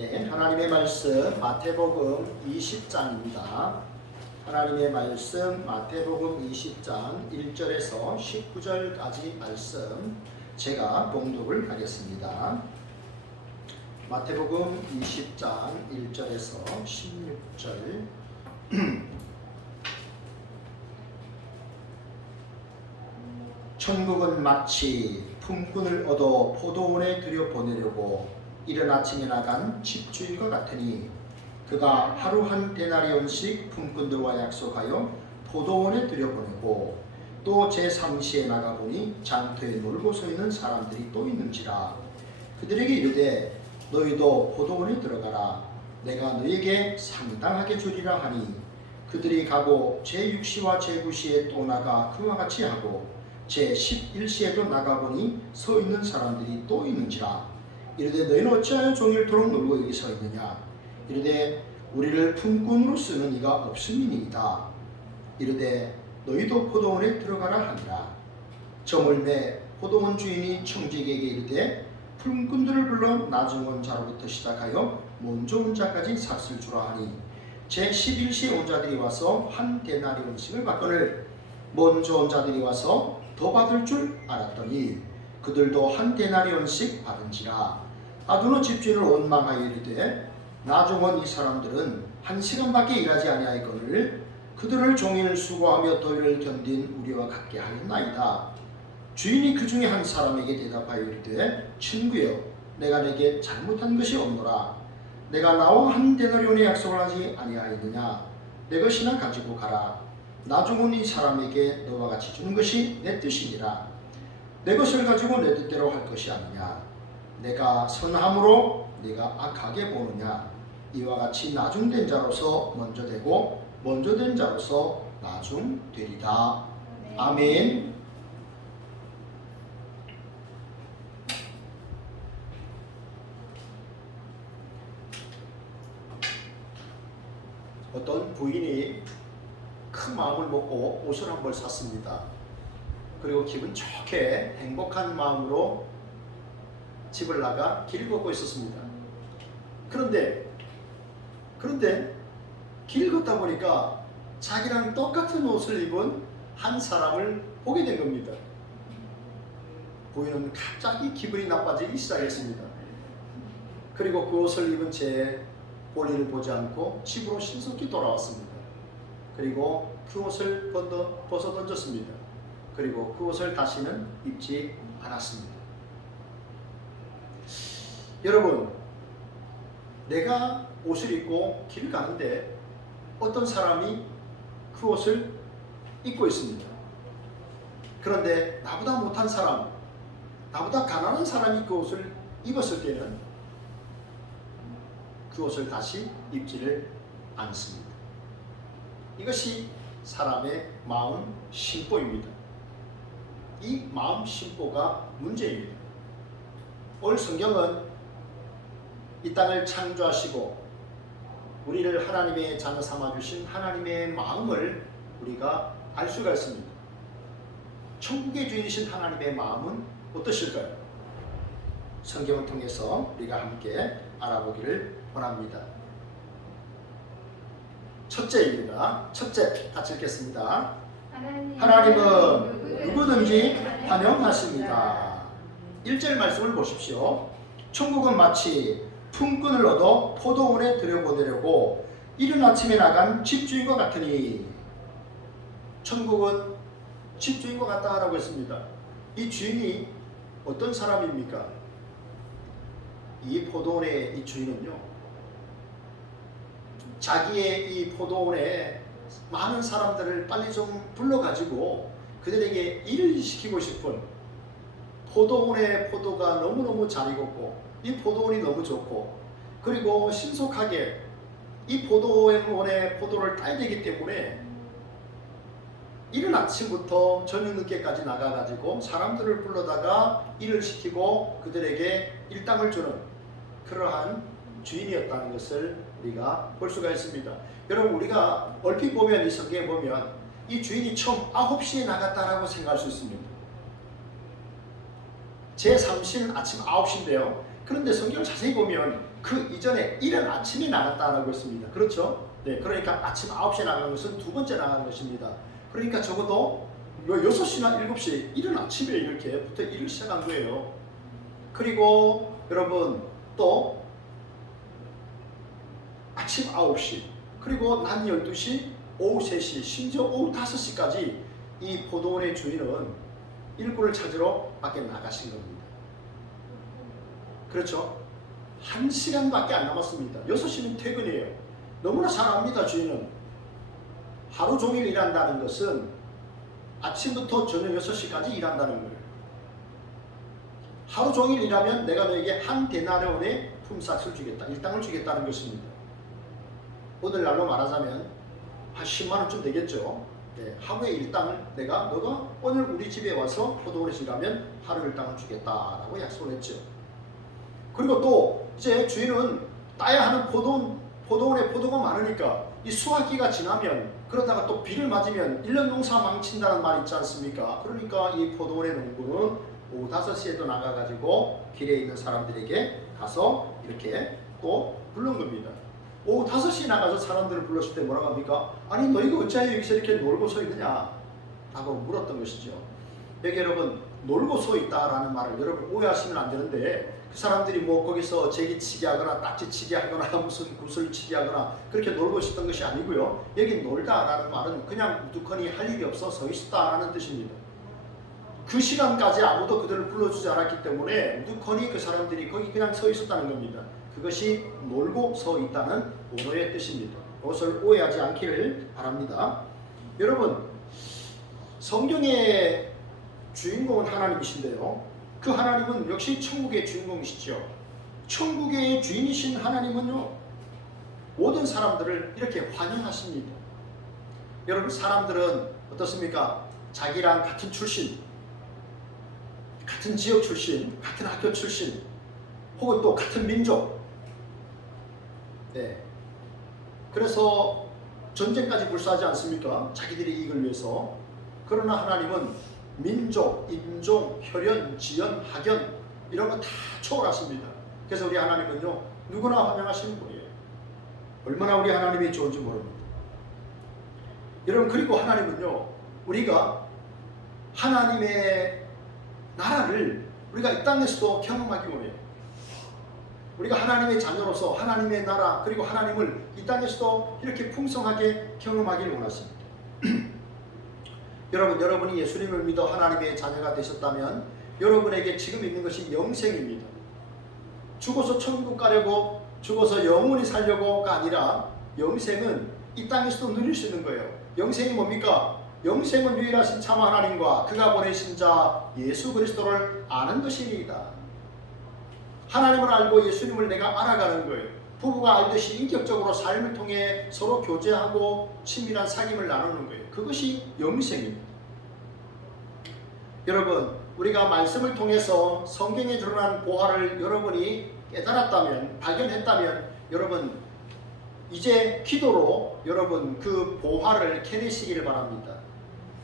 네, 하나님의 말씀 마태복음 20장입니다. 하나님의 말씀 마태복음 20장 1절에서 19절까지 말씀 제가 봉독을 하겠습니다. 마태복음 20장 1절에서 16절 천국은 마치 품꾼을 얻어 포도원에 들여보내려고 이른 아침에 나간 집주인과 같으니 그가 하루 한 데나리온씩 품꾼들과 약속하여 포도원에 들여보내고 또 제3시에 나가보니 장터에 놀고 서 있는 사람들이 또 있는지라. 그들에게 이르되 너희도 포도원에 들어가라. 내가 너희에게 상당하게 주리라 하니 그들이 가고 제6시와 제9시에 또 나가 그와 같이 하고 제11시에도 나가보니 서 있는 사람들이 또 있는지라. 이르되 너희는 어찌하여 종일토록 놀고 여기 서 있느냐. 이르되 우리를 품꾼으로 쓰는 이가 없음이니이다. 이르되 너희도 포도원에 들어가라 하니라. 저물매 포도원 주인이 청지기에게 이르되 품꾼들을 불러 나중 온 자로부터 시작하여 먼저 온 자까지 삭슬 주라 하니 제11시에 온 자들이 와서 한 데나리온씩을 받거늘 먼저 온 자들이 와서 더 받을 줄 알았더니 그들도 한 데나리온씩 받은지라. 아두노 집주인을 원망하여 이르되 나중 온 이 사람들은 한 시간밖에 일하지 아니하였거늘 그들을 종일 수고하며 더위를 견딘 우리와 같게 하였나이다. 주인이 그 중에 한 사람에게 대답하여 이르되 친구여 내가 내게 잘못한 것이 없노라. 내가 나와 한 데나리온의 약속을 하지 아니하였느냐. 내 것이나 가지고 가라. 나중 온 이 사람에게 너와 같이 주는 것이 내 뜻이니라. 내 것을 가지고 내 뜻대로 할 것이 아니냐. 내가 선함으로 네가 악하게 보느냐. 이와 같이 나중된 자로서 먼저 되고 먼저 된 자로서 나중되리다. 아멘. 어떤 부인이 큰 마음을 먹고 옷을 한 벌 샀습니다. 그리고 기분 좋게 행복한 마음으로 집을 나가 길을 걷고 있었습니다. 그런데 길 걷다 보니까 자기랑 똑같은 옷을 입은 한 사람을 보게 된 겁니다. 부인은 갑자기 기분이 나빠지기 시작했습니다. 그리고 그 옷을 입은 채 볼일을 보지 않고 집으로 신속히 돌아왔습니다. 그리고 그 옷을 벗어 던졌습니다. 그리고 그 옷을 다시는 입지 않았습니다. 여러분, 내가 옷을 입고 길 가는데 어떤 사람이 그 옷을 입고 있습니다. 그런데 나보다 못한 사람, 나보다 가난한 사람이 그 옷을 입었을 때는 그 옷을 다시 입지를 않습니다. 이것이 사람의 마음 심보입니다. 이 마음 심보가 문제입니다. 오늘 성경은 이 땅을 창조하시고 우리를 하나님의 자녀 삼아주신 하나님의 마음을 우리가 알 수가 있습니다. 천국의 주인이신 하나님의 마음은 어떠실까요? 성경을 통해서 우리가 함께 알아보기를 원합니다. 첫째입니다. 첫째, 같이 읽겠습니다. 하나님은 누구든지 환영하십니다. 1절 말씀을 보십시오. 천국은 마치 품꾼을 얻어 포도원에 들여보내려고 이른 아침에 나간 집주인과 같으니. 천국은 집주인과 같다라고 했습니다. 이 주인이 어떤 사람입니까? 이 포도원의 이 주인은요, 자기의 이 포도원에 많은 사람들을 빨리 좀 불러가지고 그들에게 일을 시키고 싶은, 포도원의 포도가 너무너무 잘 익었고 이 포도원이 너무 좋고 그리고 신속하게 이 포도원의 포도를 따야 되기 때문에 이른 아침부터 저녁 늦게까지 나가가지고 사람들을 불러다가 일을 시키고 그들에게 일당을 주는 그러한 주인이었다는 것을 우리가 볼 수가 있습니다. 여러분, 우리가 얼핏 보면 이 성경에 보면 이 주인이 처음 9시에 나갔다라고 생각할 수 있습니다. 제3시는 아침 9시인데요. 그런데 성경을 자세히 보면 그 이전에 이른 아침에 나갔다라고 했습니다. 그렇죠? 네, 그러니까 아침 9시에 나가는 것은 두 번째 나가는 것입니다. 그러니까 적어도 6시나 7시에 이른 아침에 이렇게부터 일을 시작한 거예요. 그리고 여러분 또 아침 9시, 그리고 낮 12시, 오후 3시, 심지어 오후 5시까지 이 포도원의 주인은 일꾼을 찾으러 밖에 나가신 겁니다. 그렇죠? 1시간밖에 안 남았습니다. 6시면 퇴근이에요. 너무나 잘 압니다. 주인은 하루 종일 일한다는 것은 아침부터 저녁 6시까지 일한다는 거예요. 하루 종일 일하면 내가 너에게 한 데나리온의 품삯을 주겠다, 일당을 주겠다는 것입니다. 오늘날로 말하자면 한 10만원쯤 되겠죠. 네, 하루의 일당을 너가 오늘 우리 집에 와서 포도원에서 일하면 하루 일당을 주겠다라고 약속을 했죠. 그리고 또 이제 주인은 따야 하는 포도원에 포도가 많으니까 이 수확기가 지나면, 그러다가 또 비를 맞으면 1년 농사 망친다는 말 있지 않습니까? 그러니까 이 포도원의 농부는 오후 5시에도 나가가지고 길에 있는 사람들에게 가서 이렇게 또 부른 겁니다. 오후 5시에 나가서 사람들을 불렀을 때 뭐라고 합니까? 아니 너희가 어찌하여 여기서 이렇게 놀고 서 있느냐? 라고 물었던 것이죠. 여기 여러분 놀고 서 있다라는 말을 여러분 오해하시면 안 되는데, 그 사람들이 뭐 거기서 제기치기 하거나 딱지치기 하거나 무슨 구슬치기 하거나 그렇게 놀고 있었던 것이 아니고요. 여기 놀다라는 말은 그냥 우두커니 할 일이 없어 서 있었다라는 뜻입니다. 그 시간까지 아무도 그들을 불러주지 않았기 때문에 우두커니 그 사람들이 거기 그냥 서 있었다는 겁니다. 그것이 놀고 서 있다는 원어의 뜻입니다. 그것을 오해하지 않기를 바랍니다. 여러분, 성경의 주인공은 하나님이신데요, 그 하나님은 역시 천국의 주인공이시죠. 천국의 주인이신 하나님은요, 모든 사람들을 이렇게 환영하십니다. 여러분, 사람들은 어떻습니까? 자기랑 같은 출신, 같은 지역 출신, 같은 학교 출신, 혹은 또 같은 민족, 네. 그래서 전쟁까지 불사하지 않습니까? 자기들의 이익을 위해서. 그러나 하나님은 민족, 인종, 혈연, 지연, 학연 이런 거 다 초월하십니다. 그래서 우리 하나님은요, 누구나 환영하시는 분이에요. 얼마나 우리 하나님이 좋은지 모릅니다. 여러분, 그리고 하나님은요, 우리가 하나님의 나라를 우리가 이 땅에서도 경험하기 원해요. 우리가 하나님의 자녀로서 하나님의 나라, 그리고 하나님을 이 땅에서도 이렇게 풍성하게 경험하기를 원하십니다. 여러분이 예수님을 믿어 하나님의 자녀가 되셨다면 여러분에게 지금 있는 것이 영생입니다. 죽어서 천국 가려고, 죽어서 영원히 살려고가 아니라 영생은 이 땅에서도 누릴 수 있는 거예요. 영생이 뭡니까? 영생은 유일하신 참 하나님과 그가 보내신 자 예수 그리스도를 아는 것이니이다. 하나님을 알고 예수님을 내가 알아가는 거예요. 부부가 알듯이 인격적으로 삶을 통해 서로 교제하고 친밀한 사귐을 나누는 거예요. 그것이 영생입니다. 여러분, 우리가 말씀을 통해서 성경에 드러난 보화를 여러분이 깨달았다면, 발견했다면, 여러분 이제 기도로 여러분 그 보화를 캐내시기를 바랍니다.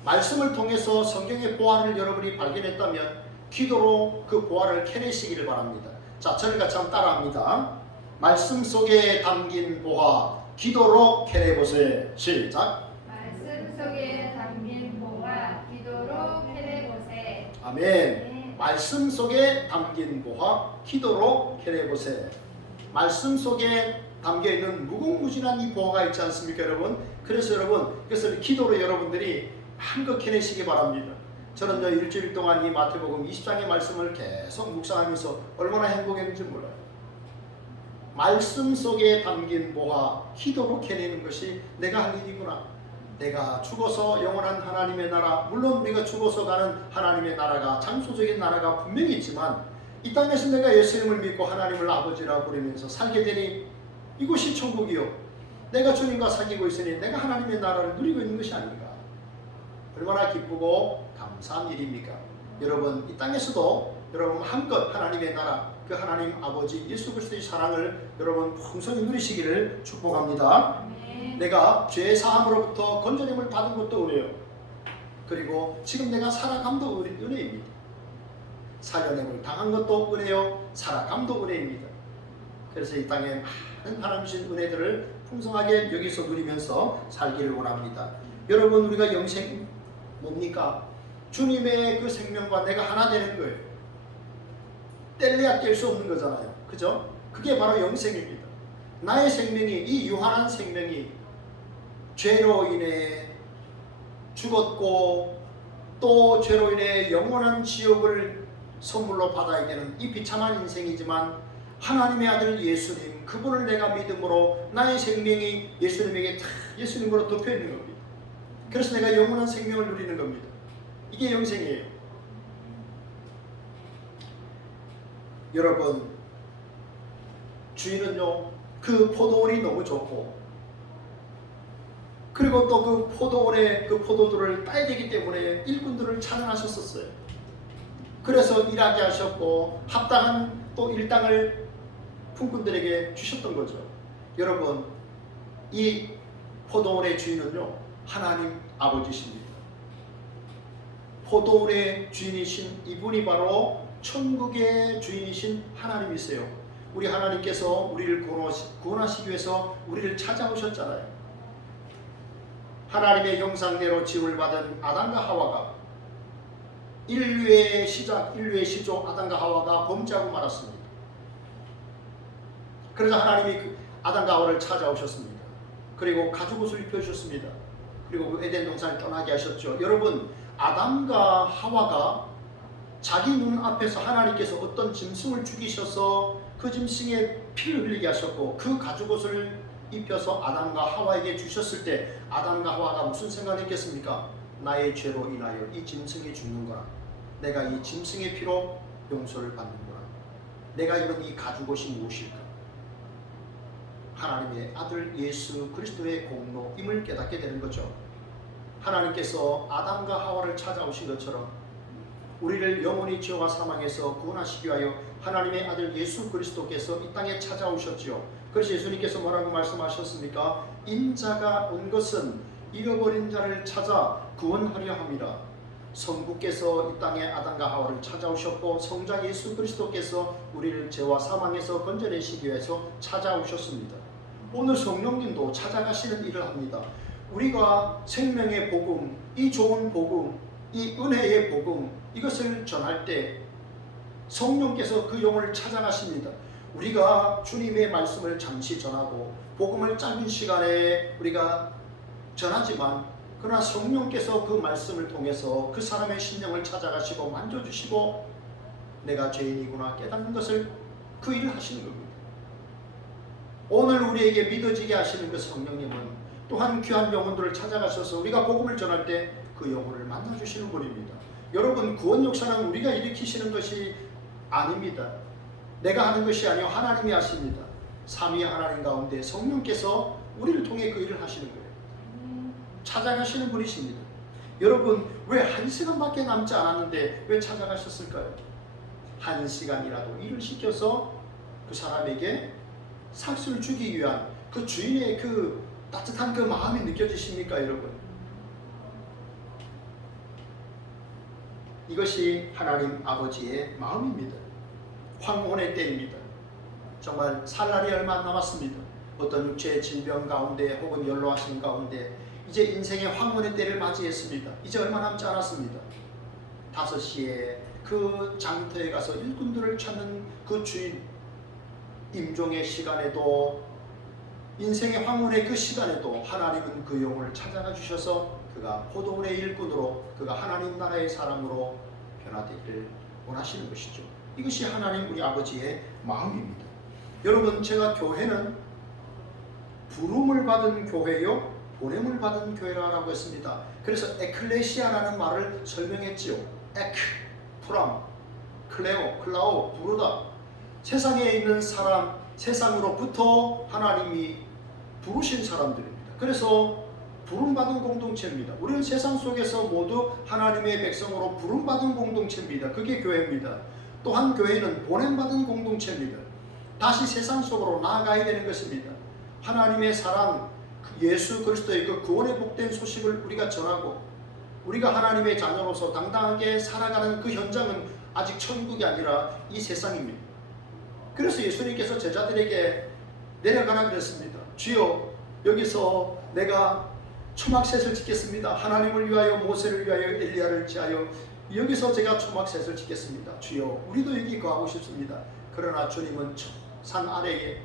말씀을 통해서 성경의 보화를 여러분이 발견했다면 기도로 그 보화를 캐내시기를 바랍니다. 자, 저를 같이 한번 따라합니다. 말씀 속에 담긴 보화, 기도로 캐내보세. 시작. 말씀 속에 담긴 보화, 기도로 캐내보세. 아멘. 네. 말씀 속에 담긴 보화, 기도로 캐내보세. 말씀 속에 담겨있는 무궁무진한 이 보화가 있지 않습니까, 여러분? 그래서 여러분, 그것을 기도로 여러분들이 한껏 캐내시기 바랍니다. 저는요, 일주일 동안 이 마태복음 20장의 말씀을 계속 묵상하면서 얼마나 행복했는지 몰라요. 말씀 속에 담긴 보화, 기도로 캐내는 것이 내가 할 일이구나. 내가 죽어서 영원한 하나님의 나라, 물론 우리가 죽어서 가는 하나님의 나라가, 장소적인 나라가 분명히 있지만 이 땅에서 내가 예수님을 믿고 하나님을 아버지라 부르면서 살게 되니 이곳이 천국이요, 내가 주님과 사귀고 있으니 내가 하나님의 나라를 누리고 있는 것이 아닌가. 얼마나 기쁘고 감사한 일입니까? 여러분, 이 땅에서도 여러분 한껏 하나님의 나라, 그 하나님 아버지 예수 그리스도의 사랑을 여러분 풍성히 누리시기를 축복합니다. 내가 죄 사함으로부터 건져냄을 받은 것도 은혜요, 그리고 지금 내가 살아감도 은혜입니다. 살려냄을 당한 것도 은혜요, 살아감도 은혜입니다. 그래서 이 땅에 많은 하나님 주신 은혜들을 풍성하게 여기서 누리면서 살기를 원합니다. 여러분, 우리가 영생 뭡니까? 주님의 그 생명과 내가 하나 되는 거예요. 뗄래야 뗄 수 없는 거잖아요. 그죠? 그게 바로 영생입니다. 나의 생명이, 이 유한한 생명이 죄로 인해 죽었고 또 죄로 인해 영원한 지옥을 선물로 받아야 되는 이 비참한 인생이지만 하나님의 아들 예수님, 그분을 내가 믿음으로 나의 생명이 예수님에게 다 예수님으로 덮여 있는 겁니다. 그래서 내가 영원한 생명을 누리는 겁니다. 이게 영생이에요. 여러분, 주인은요, 그 포도원이 너무 좋고 그리고 또 그 포도원의 그 포도들을 따야 되기 때문에 일꾼들을 찬양하셨었어요. 그래서 일하게 하셨고 합당한 또 일당을 품꾼들에게 주셨던 거죠. 여러분, 이 포도원의 주인은요, 하나님 아버지십니다. 포도원의 주인이신 이분이 바로 천국의 주인이신 하나님이세요. 우리 하나님께서 우리를 구원하시기 위해서 우리를 찾아오셨잖아요. 하나님의 형상대로 지음을 받은 아담과 하와가 인류의 시작, 인류의 시조 아담과 하와가 범죄하고 말았습니다. 그래서 하나님이 그 아담과 하와를 찾아오셨습니다. 그리고 가죽옷을 입혀주셨습니다. 그리고 그 에덴 동산을 떠나게 하셨죠. 여러분, 아담과 하와가 자기 눈 앞에서 하나님께서 어떤 짐승을 죽이셔서 그 짐승의 피를 흘리게 하셨고 그 가죽옷을 입혀서 아담과 하와에게 주셨을 때 아담과 하와가 무슨 생각을 했겠습니까? 나의 죄로 인하여 이 짐승이 죽는구나. 내가 이 짐승의 피로 용서를 받는구나. 내가 입은 이 가죽옷이 무엇일까? 하나님의 아들 예수 그리스도의 공로임을 깨닫게 되는 거죠. 하나님께서 아담과 하와를 찾아오신 것처럼 우리를 영원히 죄와 사망에서 구원하시기 위하여 하나님의 아들 예수 그리스도께서 이 땅에 찾아오셨지요. 그래서 예수님께서 뭐라고 말씀하셨습니까? 인자가 온 것은 잃어버린 자를 찾아 구원하려 함이라. 성부께서 이 땅에 아담과 하와를 찾아오셨고 성자 예수 그리스도께서 우리를 죄와 사망에서 건져내시기 위해서 찾아오셨습니다. 오늘 성령님도 찾아가시는 일을 합니다. 우리가 생명의 복음, 이 좋은 복음, 이 은혜의 복음, 이것을 전할 때 성령께서 그 영혼을 찾아가십니다. 우리가 주님의 말씀을 잠시 전하고 복음을 짧은 시간에 우리가 전하지만 그러나 성령께서 그 말씀을 통해서 그 사람의 심령을 찾아가시고 만져주시고 내가 죄인이구나 깨닫는 것을 그 일을 하시는 겁니다. 오늘 우리에게 믿어지게 하시는 그 성령님은 또한 귀한 영혼들을 찾아가셔서 우리가 복음을 전할 때 그 영혼을 만나주시는 분입니다. 여러분, 구원 역사는 우리가 일으키시는 것이 아닙니다. 내가 하는 것이 아니요 하나님이 하십니다. 삼위 하나님 가운데 성령께서 우리를 통해 그 일을 하시는 거예요. 찾아가시는 분이십니다. 여러분, 왜 1시간밖에 남지 않았는데 왜 찾아가셨을까요? 1시간이라도 일을 시켜서 그 사람에게 삭수를 주기 위한 그 주인의 그 따뜻한 그 마음이 느껴지십니까, 여러분? 이것이 하나님 아버지의 마음입니다. 황혼의 때입니다. 정말 살 날이 얼마 안 남았습니다. 어떤 육체의 질병 가운데 혹은 연로하신 가운데 이제 인생의 황혼의 때를 맞이했습니다. 이제 얼마 남지 않았습니다. 5시에 그 장터에 가서 일꾼들을 찾는 그 주인, 임종의 시간에도 인생의 황혼의 그 시간에도 하나님은 그 영혼을 찾아가 주셔서 그가 포도원의 일꾼으로 그가 하나님 나라의 사람으로 변화되기를 원하시는 것이죠. 이것이 하나님 우리 아버지의 마음입니다. 여러분, 제가 교회는 부름을 받은 교회요 보냄을 받은 교회라고 했습니다. 그래서 에클레시아라는 말을 설명했지요. 에크, 프람, 클레오, 클라오, 부르다. 세상에 있는 사람, 세상으로부터 하나님이 부르신 사람들입니다. 그래서 부름받은 공동체입니다. 우리는 세상 속에서 모두 하나님의 백성으로 부름받은 공동체입니다. 그게 교회입니다. 또한 교회는 보냄받은 공동체입니다. 다시 세상 속으로 나아가야 되는 것입니다. 하나님의 사랑, 예수 그리스도의 그 구원의 복된 소식을 우리가 전하고 우리가 하나님의 자녀로서 당당하게 살아가는 그 현장은 아직 천국이 아니라 이 세상입니다. 그래서 예수님께서 제자들에게 내려가라 그랬습니다. 주여, 여기서 내가 초막셋을 짓겠습니다. 하나님을 위하여, 모세를 위하여, 엘리야를 지하여 여기서 제가 초막셋을 짓겠습니다. 주여, 우리도 여기 거하고 싶습니다. 그러나 주님은 저 산 아래에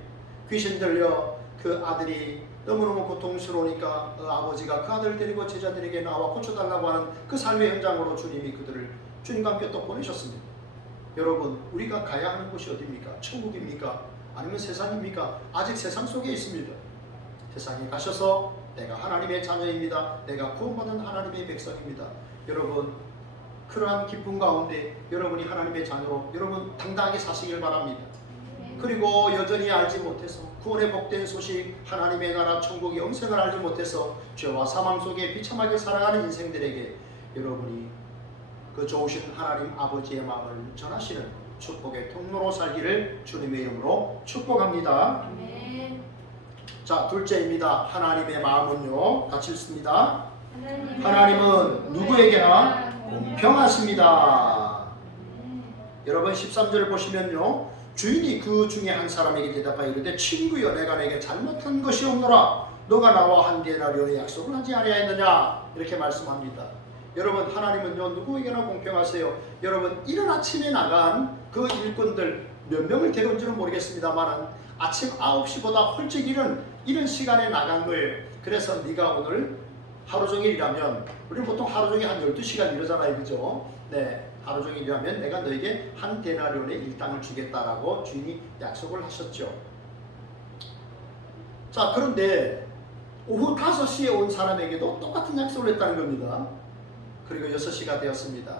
귀신 들려 그 아들이 너무너무 고통스러우니까 아버지가 그 아들을 데리고 제자들에게 나와 고쳐달라고 하는 그 삶의 현장으로 주님이 그들을 주님과 함께 또 보내셨습니다. 여러분, 우리가 가야 하는 곳이 어디입니까? 천국입니까? 아니면 세상입니까? 아직 세상 속에 있습니다. 세상에 가셔서 내가 하나님의 자녀입니다. 내가 구원받은 하나님의 백성입니다. 여러분, 그러한 기쁨 가운데 여러분이 하나님의 자녀로 여러분 당당하게 사시길 바랍니다. 그리고 여전히 알지 못해서 구원의 복된 소식, 하나님의 나라 천국의 영생을 알지 못해서 죄와 사망 속에 비참하게 살아가는 인생들에게 여러분이 그 좋으신 하나님 아버지의 마음을 전하시는 축복의 통로로 살기를 주님의 이름으로 축복합니다. 아멘. 자, 둘째입니다. 하나님의 마음은요, 같이 읽습니다. 하나님은 누구에게나 공평하십니다. 여러분 13절 보시면요, 주인이 그 중에 한 사람에게 대답하여 이르되 친구여, 내가 내게 잘못한 것이 없노라. 너가 나와 한 데나리온의 약속을 하지 아니하였느냐, 이렇게 말씀합니다. 여러분, 하나님은요 누구에게나 공평하세요. 여러분, 이른 아침에 나간 그 일꾼들 몇 명을 데려온지는 모르겠습니다만 아침 9시보다 홀찍 이른 시간에 나간 거예요. 그래서 네가 오늘 하루 종일 일하면, 우리는 보통 하루 종일 한 12시간 일하잖아요, 그죠? 네, 하루 종일 일하면 내가 너에게 한 데나리온의 일당을 주겠다라고 주인이 약속을 하셨죠. 자, 그런데 오후 5시에 온 사람에게도 똑같은 약속을 했다는 겁니다. 그리고 6시가 되었습니다.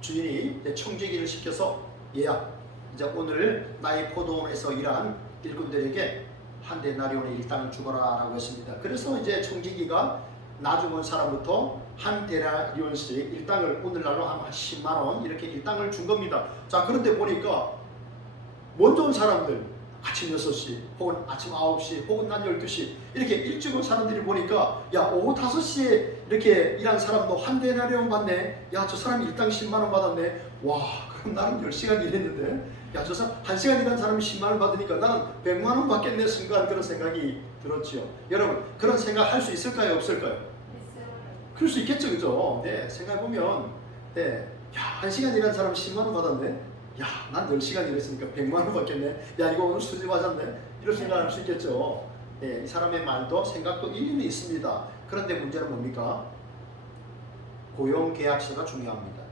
주인이 청지기를 시켜서 얘야, 이제 오늘 나의 포도원에서 일한 일꾼들에게 한 데나리온의 일당을 주거라 라고 했습니다. 그래서 이제 청지기가 나중 온 사람부터 한 데나리온씩 일당을 오늘날로 한 10만원 이렇게 일당을 준 겁니다. 자, 그런데 보니까 먼저 온 사람들 아침 6시 혹은 아침 9시 혹은 낮 12시 이렇게 일찍 온 사람들이 보니까 야, 오후 5시에 이렇게 일한 사람도 한 데나리온 받네. 야, 저 사람이 일당 10만원 받았네. 와, 그럼 나는 10시간 일했는데 야, 저 사람 1시간 일한 사람이 10만원 받으니까 나는 100만원 받겠네. 순간 그런 생각이 들었죠. 여러분, 그런 생각 할 수 있을까요, 없을까요? 그럴 수 있겠죠, 그죠? 네, 생각해보면 네, 야, 1시간 일한 사람 10만원 받았네. 야, 난 10시간 일했으니까 100만원 받겠네. 야, 이거 오늘 수지 맞았네. 이런 생각을 할 수 있겠죠. 네, 이 사람의 말도 생각도 일리는 있습니다. 그런데 문제는 뭡니까? 고용계약서가 중요합니다.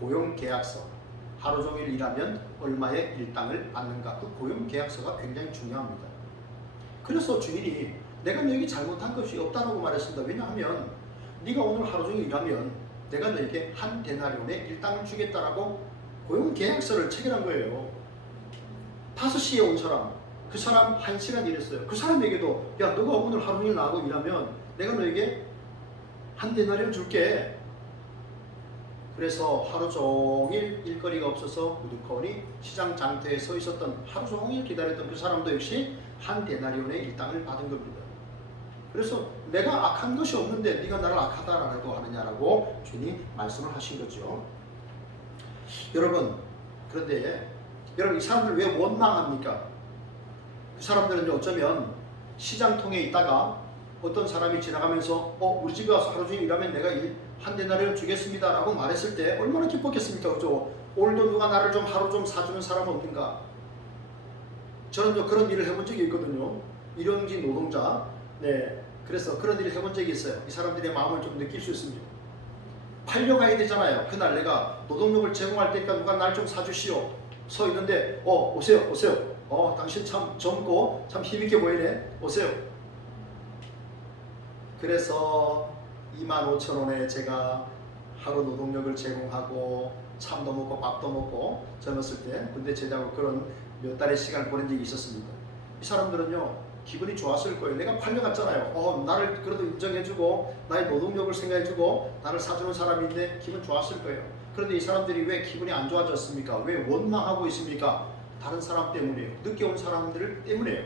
고용계약서. 하루 종일 일하면 얼마의 일당을 받는가. 그 고용계약서가 굉장히 중요합니다. 그래서 주인이 내가 너에게 잘못한 것이 없다고 말했습니다. 왜냐하면 네가 오늘 하루 종일 일하면 내가 너에게 한 데나리온의 일당을 주겠다라고 고용계약서를 체결한 거예요. 5시에 온 사람, 그 사람 1시간 일했어요. 그 사람에게도 야, 너가 오늘 하루 종일 나하고 일하면 내가 너에게 한 데나리온 줄게. 그래서 하루 종일 일거리가 없어서 우두커니 시장 장터에 서 있었던, 하루 종일 기다렸던 그 사람도 역시 한 데나리온의 일당을 받은 겁니다. 그래서 내가 악한 것이 없는데 네가 나를 악하다라고 하느냐라고 주님이 말씀을 하신 거죠. 여러분, 그런데 여러분, 이 사람들 왜 원망합니까? 그 사람들은 어쩌면 시장통에 있다가 어떤 사람이 지나가면서 우리 집에 와서 하루 종일 일하면 내가 한 데나리온 주겠습니다 라고 말했을 때 얼마나 기뻤겠습니까? 그죠? 오늘도 누가 나를 좀 하루 좀 사주는 사람 없는가? 저는 그런 일을 해본 적이 있거든요. 일용직 노동자. 네, 그래서 그런 일을 해본 적이 있어요. 이 사람들의 마음을 좀 느낄 수 있습니다. 팔려가야 되잖아요. 그날 내가 노동력을 제공할 테니까 누가 날 좀 사주시오. 서 있는데 오세요. 당신 참 젊고 참 힘있게 보이네. 오세요. 그래서 25,000원에 제가 하루 노동력을 제공하고 참도 먹고 밥도 먹고 젊었을 때 군대 제대하고 그런 몇 달의 시간을 보낸 적이 있었습니다. 이 사람들은요 기분이 좋았을 거예요. 내가 팔려갔잖아요. 나를 그래도 인정해주고 나의 노동력을 생각해주고 나를 사주는 사람인데 기분 좋았을 거예요. 그런데 이 사람들이 왜 기분이 안 좋아졌습니까? 왜 원망하고 있습니까? 다른 사람 때문이에요. 늦게 온 사람들 때문이에요.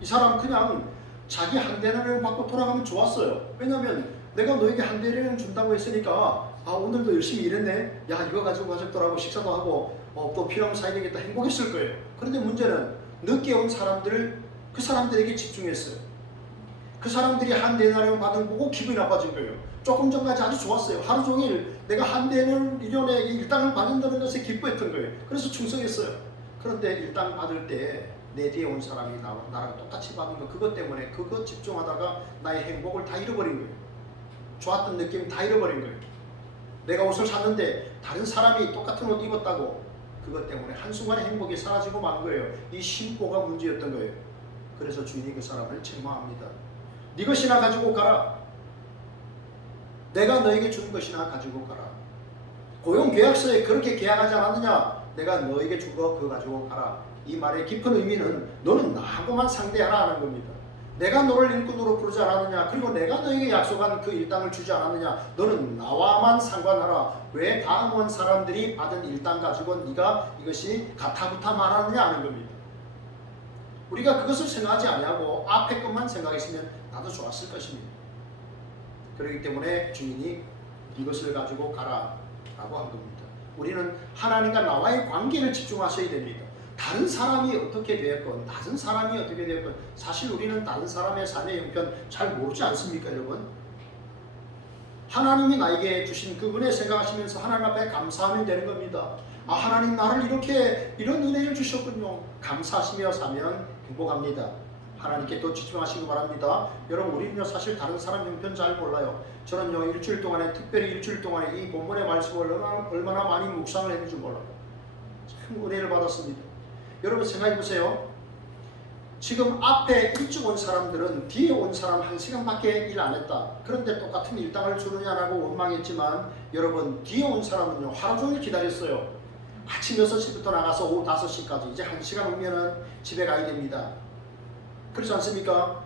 이 사람 그냥 자기 한 데나리온 받고 돌아가면 좋았어요. 왜냐하면 내가 너에게 한 데나리온 준다고 했으니까 아 오늘도 열심히 일했네. 야 이거 가지고 가족들하고 식사도 하고 또 필요하면 사야 되겠다 행복했을 거예요. 그런데 문제는 늦게 온 사람들을 그 사람들에게 집중했어요. 그 사람들이 한 데나리온 받은 거 보고 기분이 나빠진 거예요. 조금 전까지 아주 좋았어요. 하루 종일 내가 한 데나리온의 일당을 받는다는 것에 기뻐했던 거예요. 그래서 충성했어요. 그런데 일당 받을 때 내 뒤에 온 사람이 나랑 똑같이 받은 거 그것 때문에 그거 집중하다가 나의 행복을 다 잃어버린 거예요. 좋았던 느낌 다 잃어버린 거예요. 내가 옷을 샀는데 다른 사람이 똑같은 옷 입었다고 그것 때문에 한순간에 행복이 사라지고 만 거예요. 이 심보가 문제였던 거예요. 그래서 주인이 그 사람을 책망합니다. 네 것이나 가지고 가라. 내가 너에게 준 것이나 가지고 가라. 고용계약서에 그렇게 계약하지 않았느냐? 내가 너에게 준 거 그거 가지고 가라. 이 말의 깊은 의미는 너는 나하고만 상대하라 하는 겁니다. 내가 너를 일꾼으로 부르지 않았느냐? 그리고 내가 너에게 약속한 그 일당을 주지 않았느냐? 너는 나와만 상관하라. 왜 다음 온 사람들이 받은 일당 가지고 네가 이것이 가타부타 말하느냐 하는 겁니다. 우리가 그것을 생각하지 아니하고 앞에 것만 생각했으면 나도 좋았을 것입니다. 그렇기 때문에 주인이 이것을 가지고 가라 라고 한 겁니다. 우리는 하나님과 나와의 관계를 집중하셔야 됩니다. 다른 사람이 어떻게 되었건 다른 사람이 어떻게 되었건 사실 우리는 다른 사람의 삶의 형편 잘 모르지 않습니까 여러분? 하나님이 나에게 주신 그 은혜 생각하시면서 하나님 앞에 감사하면 되는 겁니다. 아 하나님 나를 이렇게 이런 은혜를 주셨군요. 감사하시며 사면 행복합니다. 하나님께 또 집중하시기 바랍니다. 여러분 우리는요 사실 다른 사람 형편 잘 몰라요. 저는요 일주일 동안에 특별히 일주일 동안에 이 본문의 말씀을 얼마나 많이 묵상을 했는지 몰라요. 참 은혜를 받았습니다. 여러분 생각해 보세요. 지금 앞에 일찍 온 사람들은 뒤에 온 사람 1시간밖에 일 안 했다. 그런데 똑같은 일당을 주느냐라고 원망했지만 여러분 뒤에 온 사람은요 하루 종일 기다렸어요. 아침 6시부터 나가서 오후 5시까지 이제 1시간 오면은 집에 가야 됩니다. 그렇지 않습니까?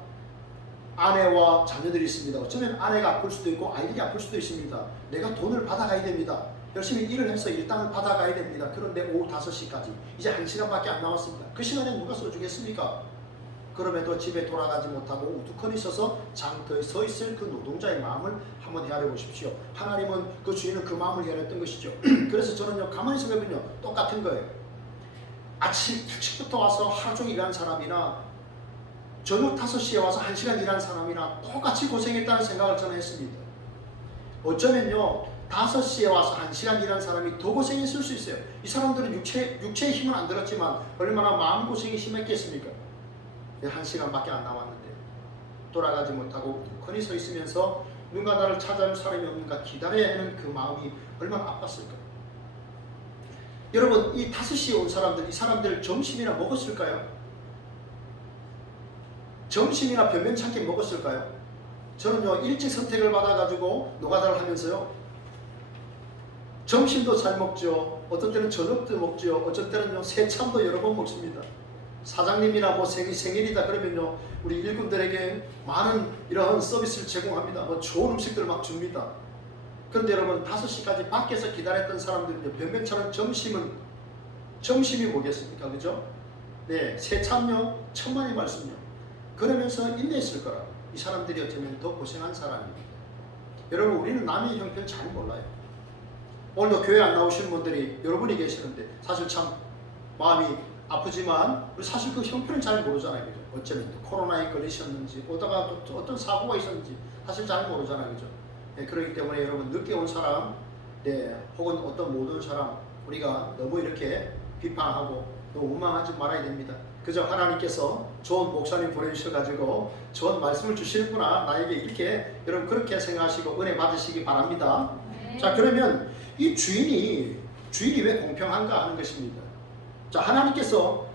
아내와 자녀들이 있습니다. 어쩌면 아내가 아플 수도 있고 아이들이 아플 수도 있습니다. 내가 돈을 받아가야 됩니다. 열심히 일을 해서 일당을 받아가야 됩니다. 그런데 오후 5시까지 이제 1시간밖에 안 남았습니다. 그 시간에 누가 써주겠습니까? 그럼에도 집에 돌아가지 못하고 우두커니 서서 장터에 서 있을 그 노동자의 마음을 한번 헤아려 보십시오. 하나님은 그 주인은 그 마음을 헤아렸던 것이죠. 그래서 저는요 가만히 생각해보면요 똑같은 거예요. 아침 일찍부터 와서 하루 종일 일하는 사람이나 저녁 5시에 와서 1시간 일하는 사람이나 똑같이 고생했다는 생각을 저는 했습니다. 어쩌면요 5시에 와서 1시간 일하는 사람이 더 고생했을 수 있어요. 이 사람들은 육체의 힘은 안 들었지만 얼마나 마음고생이 심했겠습니까? 1시간밖에 안 남았는데 돌아가지 못하고 우두커니 서 있으면서 누가 나를 찾아줄 사람이 없는가 기다려야 하는 그 마음이 얼마나 아팠을까. 여러분 이 5시에 온 사람들 이 사람들 점심이나 먹었을까요? 점심이나 변변찮게 먹었을까요? 저는요 일찍 선택을 받아가지고 노가다를 하면서요 점심도 잘 먹죠. 어떤 때는 저녁도 먹죠. 어떤 때는요 새참도 여러 번 먹습니다. 사장님이나 뭐 생일이다 그러면요 우리 일꾼들에게 많은 이러한 서비스를 제공합니다. 뭐 좋은 음식들 막 줍니다. 그런데 여러분 5시까지 밖에서 기다렸던 사람들은요 변변찮은 점심이 뭐겠습니까? 그죠? 네, 새참요 천만의 말씀요. 그러면서 인내했을 거라. 이 사람들이 어쩌면 더 고생한 사람입니다. 여러분 우리는 남의 형편 잘 몰라요. 오늘도 교회 안 나오시는 분들이 여러분이 계시는데 사실 참 마음이 아프지만 사실 그 형편을 잘 모르잖아요. 그죠? 어쩌면 코로나에 걸리셨는지 오다가 또 어떤 사고가 있었는지 사실 잘 모르잖아요. 그죠? 네, 그렇기 때문에 여러분 늦게 온 사람 네, 혹은 어떤 못 온 사람 우리가 너무 이렇게 비판하고 너무 원망하지 말아야 됩니다. 그저 하나님께서 좋은 목사님 보내주셔가지고 좋은 말씀을 주시는구나 나에게 이렇게 여러분 그렇게 생각하시고 은혜 받으시기 바랍니다. 네. 자 그러면 이 주인이 왜 공평한가 하는 것입니다. 자 하나님께서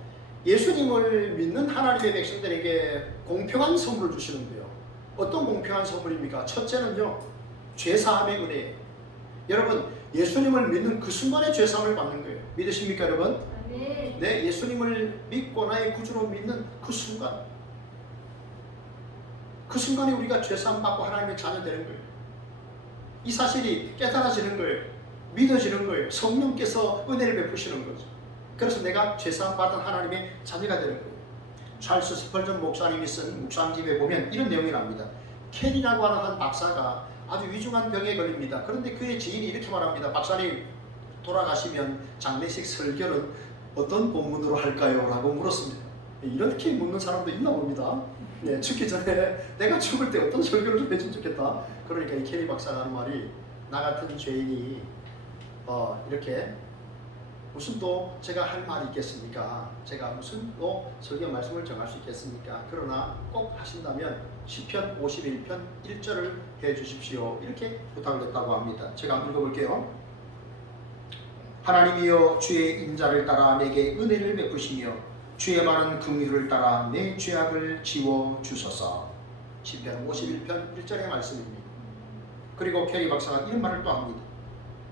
예수님을 믿는 하나님의 백성들에게 공평한 선물을 주시는데요. 어떤 공평한 선물입니까? 첫째는요 죄사함의 은혜예요. 여러분 예수님을 믿는 그 순간에 죄사함을 받는 거예요. 믿으십니까 여러분? 네, 예수님을 믿고 나의 구주로 믿는 그 순간에 우리가 죄사함 받고 하나님의 자녀 되는 거예요. 이 사실이 깨달아지는 거예요. 믿어지는 거예요. 성령께서 은혜를 베푸시는 거죠. 그래서 내가 죄사함 받은 하나님의 자녀가 되는 거예요. 찰스 스펄전 목사님이 쓴 묵상집에 보면 이런 내용이 납니다. 켄이라고 하는 한 박사가 아주 위중한 병에 걸립니다. 그런데 그의 지인이 이렇게 말합니다. 박사님, 돌아가시면 장례식 설교는 어떤 본문으로 할까요? 라고 물었습니다. 이렇게 묻는 사람도 있나 봅니다. 네, 죽기 전에 내가 죽을 때 어떤 설교를 좀 해주면 좋겠다. 그러니까 이 캐리 박사가 하는 말이, 나 같은 죄인이 이렇게 무슨 또 제가 할 말이 있겠습니까? 제가 무슨 또 설교 말씀을 정할 수 있겠습니까? 그러나 꼭 하신다면 시편 51편 1절을 해주십시오. 이렇게 부탁을 했다고 합니다. 제가 한번 읽어볼게요. 하나님이여, 주의 인자를 따라 내게 은혜를 베푸시며 주의 많은 긍휼을 따라 내 죄악을 지워 주소서. 시편 51편 1절의 말씀입니다. 그리고 캐리 박사가 이런 말을 또 합니다.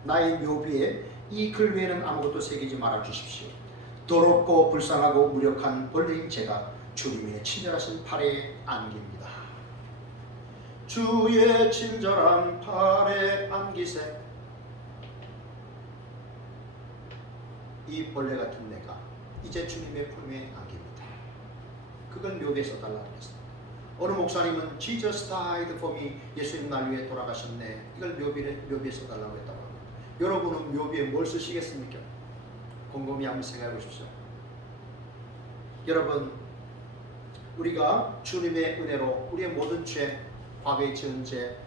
나의 묘비에 이 글 외에는 아무것도 새기지 말아 주십시오. 더럽고 불쌍하고 무력한 벌레인 제가 주님의 친절하신 팔에 안깁니다. 주의 친절한 팔에 안기세. 이 벌레 같은 내가 이제 주님의 품에 안깁니다. 그걸 묘비에서 달라고 했습니다. 어느 목사님은 Jesus died for me, 예수님 날 위해 돌아가셨네, 이걸 묘비에서 달라고 했다고 합니다. 여러분은 묘비에 뭘 쓰시겠습니까? 곰곰이 한번 생각해 보십시오. 여러분, 우리가 주님의 은혜로 우리의 모든 죄, 과거에 지은 죄,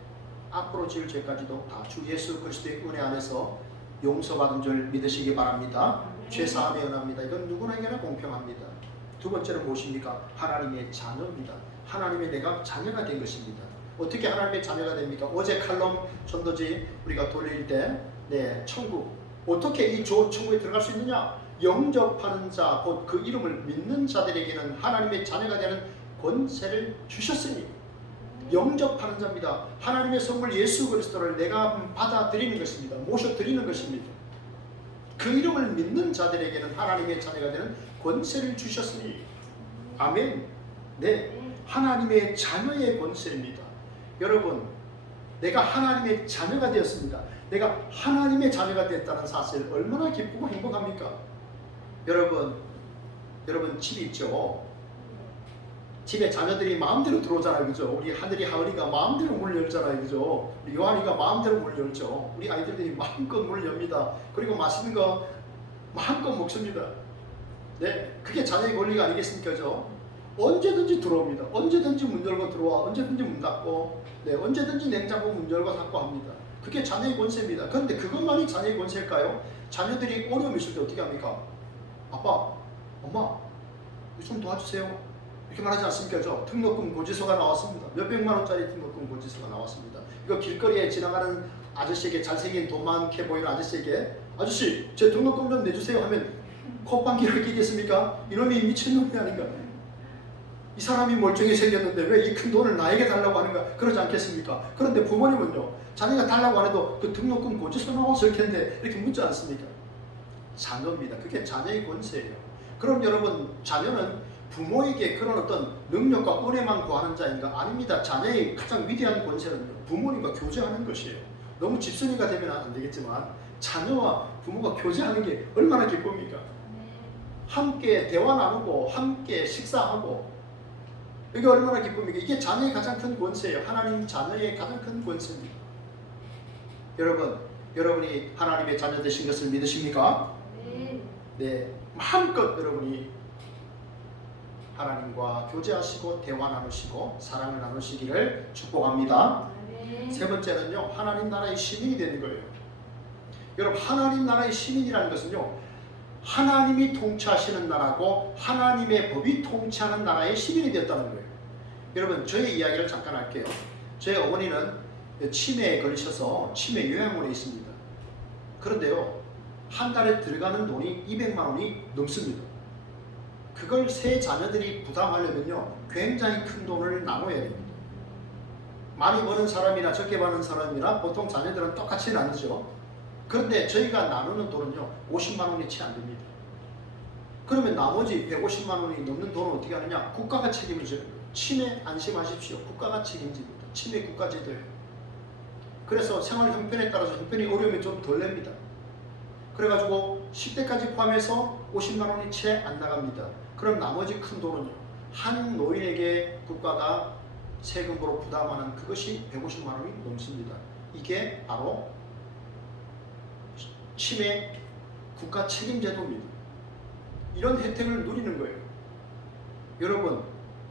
앞으로 지을 죄까지도 다 주 예수 그리스도의 은혜 안에서 용서받은 줄 믿으시기 바랍니다. 죄 사함이 은합니다. 이건 누구나에게나 공평합니다. 두 번째로 무엇입니까? 하나님의 자녀입니다. 하나님의 내가 자녀가 된 것입니다. 어떻게 하나님의 자녀가 됩니까? 어제 칼럼 전도지 우리가 돌릴 때 천국, 어떻게 이 좋은 천국에 들어갈 수 있느냐? 영접하는 자, 곧 그 이름을 믿는 자들에게는 하나님의 자녀가 되는 권세를 주셨으니, 영접하는 자입니다. 하나님의 선물 예수 그리스도를 내가 받아들이는 것입니다. 모셔드리는 것입니다. 그 이름을 믿는 자들에게는 하나님의 자녀가 되는 권세를 주셨으니, 아멘. 네, 하나님의 자녀의 권세입니다. 여러분, 내가 하나님의 자녀가 되었습니다. 내가 하나님의 자녀가 됐다는 사실 얼마나 기쁘고 행복합니까? 여러분 집 있죠? 집에 자녀들이 마음대로 들어오잖아요, 그죠? 우리 하늘이가 마음대로 문을 열잖아요, 그죠? 우리 요한이가 마음대로 문을 열죠. 우리 아이들이 마음껏 문을 엽니다. 그리고 맛있는 거 마음껏 먹습니다. 네, 그게 자녀의 권리가 아니겠습니까, 그죠? 언제든지 들어옵니다. 언제든지 문 열고 들어와, 언제든지 문 닫고, 언제든지 냉장고 문 열고 닫고 합니다. 그게 자녀의 권세입니다. 그런데 그것만이 자녀의 권세일까요? 자녀들이 어려움 있을 때 어떻게 합니까? 아빠, 엄마, 좀 도와주세요. 이렇게 말하지 않습니까? 등록금 고지서가 나왔습니다. 몇백만 원짜리 등록금 고지서가 나왔습니다. 이거 길거리에 지나가는 아저씨에게, 잘생긴 돈 많게 보이는 아저씨에게, 아저씨, 제 등록금 좀 내주세요 하면 콧방귀를 끼겠습니까? 이놈이 미친놈이 아닌가? 이 사람이 멀쩡히 생겼는데 왜 이 큰 돈을 나에게 달라고 하는가? 그러지 않겠습니까? 그런데 부모님은요, 자녀가 달라고 안 해도 그 등록금 고지서 나왔을 텐데 이렇게 묻지 않습니까? 자녀입니다. 그게 자녀의 권세예요. 그럼 여러분, 자녀는 부모에게 그런 어떤 능력과 은혜만 구하는 자인가? 아닙니다. 자녀의 가장 위대한 권세는 부모님과 교제하는 것이에요. 너무 집순이가 되면 안 되겠지만 자녀와 부모가 교제하는 게 얼마나 기쁩니까? 함께 대화 나누고 함께 식사하고, 이게 얼마나 기쁩니까? 이게 자녀의 가장 큰 권세예요. 하나님 자녀의 가장 큰 권세입니다. 여러분이 하나님의 자녀 되신 것을 믿으십니까? 네, 마음껏 여러분이 하나님과 교제하시고 대화 나누시고 사랑을 나누시기를 축복합니다. 세 번째는요, 하나님 나라의 시민이 되는 거예요. 여러분, 하나님 나라의 시민이라는 것은요, 하나님이 통치하시는 나라고 하나님의 법이 통치하는 나라의 시민이 되었다는 거예요. 여러분, 저의 이야기를 잠깐 할게요. 저희 어머니는 치매에 걸리셔서 치매 요양원에 있습니다. 그런데요, 한 달에 들어가는 돈이 200만 원이 넘습니다. 그걸 세 자녀들이 부담하려면요, 굉장히 큰 돈을 나눠야 됩니다. 많이 버는 사람이나 적게 버는 사람이나 보통 자녀들은 똑같이 나누죠. 그런데 저희가 나누는 돈은요, 50만 원이 채 안 됩니다. 그러면 나머지 150만 원이 넘는 돈을 어떻게 하느냐? 국가가 책임을 져요. 치매 안심하십시오. 국가가 책임집니다. 치매 국가제도예요. 그래서 생활 형편에 따라서 형편이 어려우면 좀 덜 냅니다. 그래가지고 10대까지 포함해서 50만 원이 채 안 나갑니다. 그럼 나머지 큰 돈은요, 한 노인에게 국가가 세금으로 부담하는 그것이 150만 원이 넘습니다. 이게 바로 치매 국가 책임제도입니다. 이런 혜택을 누리는 거예요. 여러분,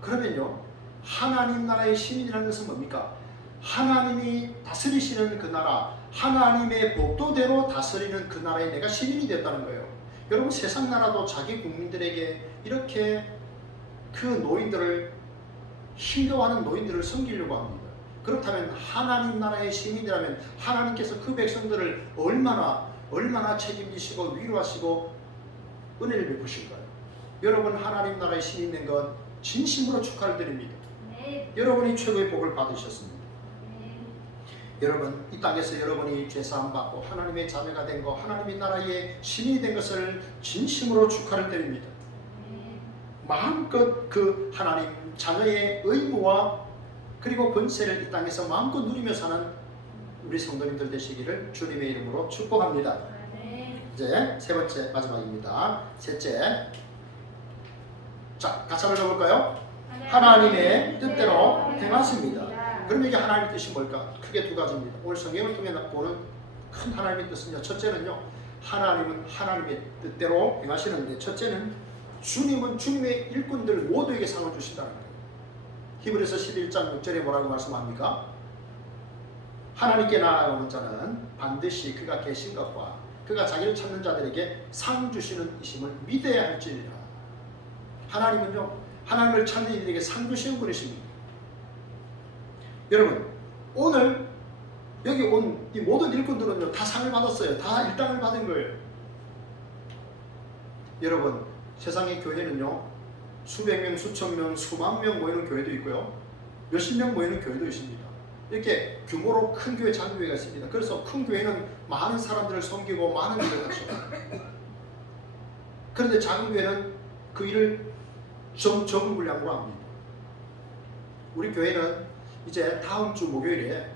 그러면요, 하나님 나라의 시민이라는 것은 뭡니까? 하나님이 다스리시는 그 나라, 하나님의 법도대로 다스리는 그 나라에 내가 시민이 됐다는 거예요. 여러분, 세상 나라도 자기 국민들에게 이렇게 그 노인들을, 힘겨워하는 노인들을 섬기려고 합니다. 그렇다면 하나님 나라의 시민이라면 하나님께서 그 백성들을 얼마나 책임지시고 위로하시고 은혜를 베푸실까요? 여러분, 하나님 나라의 시민 된 건 진심으로 축하를 드립니다. 네. 여러분이 최고의 복을 받으셨습니다. 네. 여러분, 이 땅에서 여러분이 죄사함 받고 하나님의 자녀가 된 것, 하나님의 나라의 시민이 된 것을 진심으로 축하를 드립니다. 네. 마음껏 그 하나님 자녀의 의무와 그리고 권세를 이 땅에서 마음껏 누리며 사는 우리 성도님들 되시기를 주님의 이름으로 축복합니다. 네. 이제 세 번째 마지막입니다. 셋째, 자, 같이 한번 읽어볼까요? 하나님의 뜻대로 행하십니다. 그럼 이게 하나님의 뜻이 뭘까? 크게 두 가지입니다. 오늘 성경을 통해 보는 큰 하나님의 뜻은요, 첫째는요, 하나님은 하나님의 뜻대로 행하시는데, 첫째는 주님은 주님의 일꾼들 모두에게 상을 주신다는 거예요. 히브리서 11장 6절에 뭐라고 말씀합니까? 하나님께 나아오는 자는 반드시 그가 계신 것과 그가 자기를 찾는 자들에게 상 주시는 이심을 믿어야 할지니라. 하나님은요, 하나님을 찾는 이들에게 상 주시는 분이십니다. 여러분, 오늘 여기 온 이 모든 일꾼들은요, 다 상을 받았어요. 다 일당을 받은 거예요. 여러분, 세상의 교회는요, 수백 명, 수천 명, 수만 명 모이는 교회도 있고요, 몇십 명 모이는 교회도 있습니다. 이렇게 규모로 큰 교회, 작은 교회가 있습니다. 그래서 큰 교회는 많은 사람들을 섬기고 많은 일을 하죠. 그런데 작은 교회는 그 일을 적은 분량으로 합니다. 우리 교회는 이제 다음 주 목요일에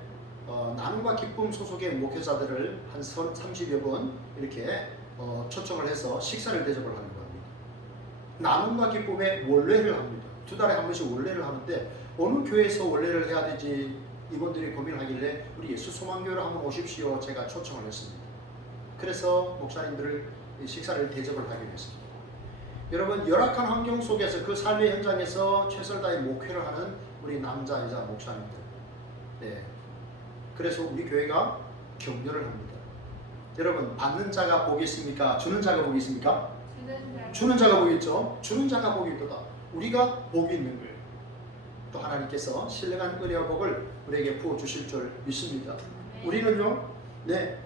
나눔과 기쁨 소속의 목회자들을 한 30여 분 이렇게 초청을 해서 식사를 대접을 하려고 합니다. 나눔과 기쁨의 원래를 합니다. 2달에 한 번씩 원래를 하는데 어느 교회에서 원래를 해야 되지 이분들이 고민하길래 우리 예수 소망교회로 한번 오십시오. 제가 초청을 했습니다. 그래서 목사님들을 식사를 대접을 하기로 했습니다. 여러분, 열악한 환경 속에서 그 삶의 현장에서 최선을 다해 목회를 하는 우리 남자, 여자 목사님들. 네. 그래서 우리 교회가 격려를 합니다. 여러분, 받는 자가 복이 있습니까? 주는 자가 복이 있습니까? 주는 자가 복이 있죠. 주는 자가 복이 있도다. 우리가 복이 있는 거예요. 또 하나님께서 신령한 은혜와 복을 우리에게 부어주실 줄 믿습니다. 우리는요, 네,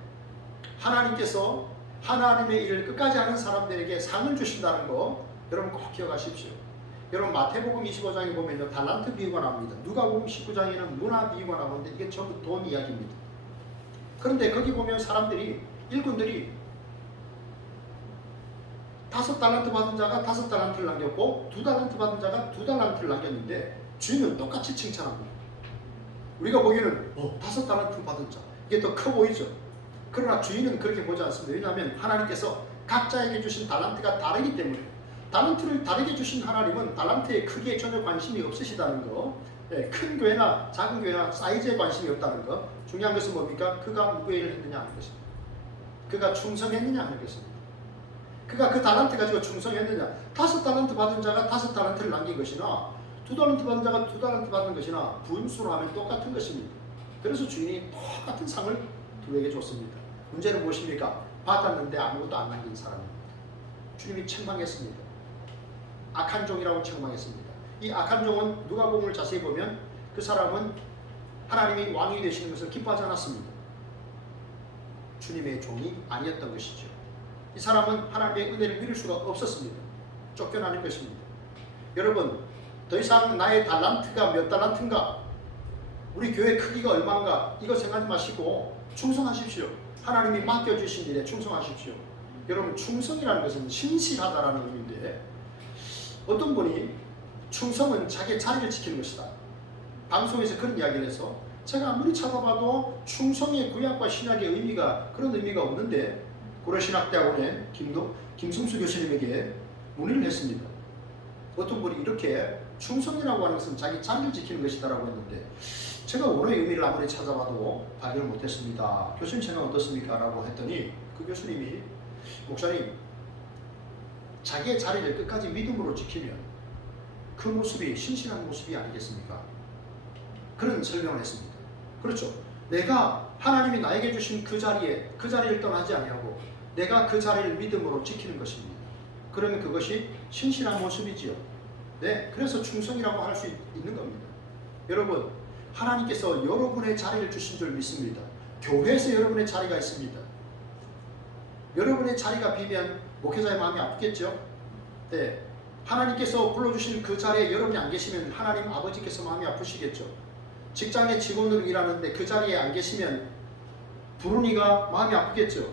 하나님께서 하나님의 일을 끝까지 하는 사람들에게 상을 주신다는 거 여러분 꼭 기억하십시오. 여러분, 마태복음 25장에 보면요, 달란트 비유가 나옵니다. 누가복음 19장에는 문화 비유가 나오는데 이게 전부 돈 이야기입니다. 그런데 거기 보면 사람들이, 일꾼들이 5달란트 받은 자가 5달란트를 남겼고 2달란트 받은 자가 2달란트를 남겼는데 주인은 똑같이 칭찬합니다. 우리가 보기에는 5달란트 받은 자, 이게 더 커 보이죠. 그러나 주인은 그렇게 보지 않습니다. 왜냐하면 하나님께서 각자에게 주신 달란트가 다르기 때문에, 달란트를 다르게 주신 하나님은 달란트의 크기에 전혀 관심이 없으시다는 거, 큰 교회나 작은 교회나 사이즈에 관심이 없다는 거. 중요한 것은 뭡니까? 그가 누구의 일을 했느냐 하는 것입니다. 그가 충성했느냐 하는 것입니다. 그가 그 달란트 가지고 충성했느냐. 5달란트 받은 자가 5달란트를 남긴 것이나 2달란트 받은 자가 2달란트 받은 것이나 분수로 하면 똑같은 것입니다. 그래서 주인이 똑같은 상을 두에게 줬습니다. 문제는 무엇입니까? 받았는데 아무것도 안 남긴 사람입니다. 주님이 책망했습니다. 악한 종이라고 책망했습니다. 이 악한 종은 누가복음을 자세히 보면 그 사람은 하나님이 왕이 되시는 것을 기뻐하지 않았습니다. 주님의 종이 아니었던 것이죠. 이 사람은 하나님의 은혜를 누릴 수가 없었습니다. 쫓겨나는 것입니다. 여러분, 더 이상 나의 달란트가 몇 달란트인가, 우리 교회 크기가 얼마인가, 이거 생각하지 마시고 충성하십시오. 하나님이 맡겨주신 일에 충성하십시오. 여러분, 충성이라는 것은 신실하다라는 의미인데, 어떤 분이 충성은 자기의 자리를 지키는 것이다, 방송에서 그런 이야기를 해서 제가 아무리 찾아봐도 충성의 구약과 신약의 의미가, 그런 의미가 없는데 고려신학대학원의 김승수 교수님에게 문의를 했습니다. 어떤 분이 이렇게 충성이라고 하는 것은 자기 자리를 지키는 것이다라고 했는데 제가 원어의 의미를 아무리 찾아봐도 발견을 못했습니다. 교수님 생각 어떻습니까? 라고 했더니 그 교수님이 목사님 자기의 자리를 끝까지 믿음으로 지키면 그 모습이 신실한 모습이 아니겠습니까? 그런 설명을 했습니다. 그렇죠. 내가 하나님이 나에게 주신 그 자리를 떠나지 아니하고 내가 그 자리를 믿음으로 지키는 것입니다. 그러면 그것이 신실한 모습이지요. 네, 그래서 충성이라고 할 수 있는 겁니다. 여러분, 하나님께서 여러분의 자리를 주신 줄 믿습니다. 교회에서 여러분의 자리가 있습니다. 여러분의 자리가 비면 목회자의 마음이 아프겠죠? 네, 하나님께서 불러주신 그 자리에 여러분이 안 계시면 하나님 아버지께서 마음이 아프시겠죠? 직장의 직원으로 일하는데 그 자리에 안 계시면 부른 이가 마음이 아프겠죠?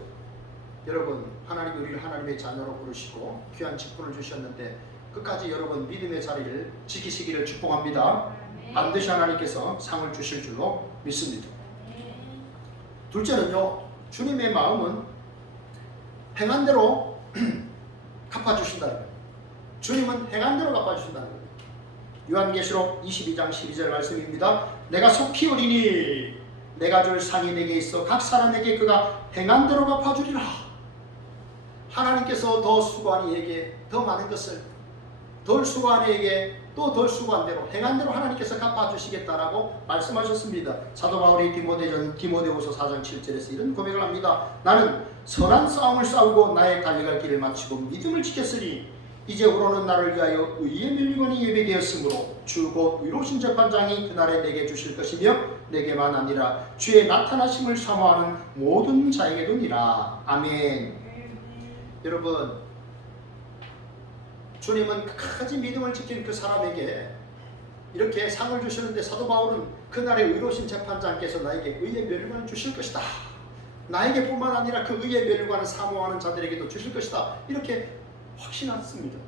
여러분, 하나님이 우리를 하나님의 자녀로 부르시고 귀한 직분을 주셨는데 끝까지 여러분 믿음의 자리를 지키시기를 축복합니다. 반드시 하나님께서 상을 주실 줄로 믿습니다. 둘째는요, 주님의 마음은 행한 대로 갚아주신다는 거예요. 주님은 행한 대로 갚아주신다는 거예요. 요한계시록 22장 12절 말씀입니다. 내가 속히 오리니 내가 줄 상이 내게 있어 각 사람에게 그가 행한 대로 갚아주리라. 하나님께서 더 수고한 이에게 더 많은 것을, 덜 수고한 이에게 또 덜 수고한 대로 행한 대로 하나님께서 갚아주시겠다라고 말씀하셨습니다. 사도 바울이 디모데후서 4장 7절에서 이런 고백을 합니다. 나는 선한 싸움을 싸우고 나의 달려갈 길을 마치고 믿음을 지켰으니 이제후로는 나를 위하여 의의 멸류관이 예배되었으므로 주 곧 의로우신 재판장이 그날에 내게 주실 것이며 내게만 아니라 주의 나타나심을 사모하는 모든 자에게도니라. 아멘. 여러분, 주님은 끝까지 믿음을 지킨 그 사람에게 이렇게 상을 주시는데 사도 바울은 그날의 의로우신 재판장께서 나에게 의의 멸류관을 주실 것이다. 나에게 뿐만 아니라 그 의의 멸류관을 사모하는 자들에게도 주실 것이다. 이렇게 확신했습니다.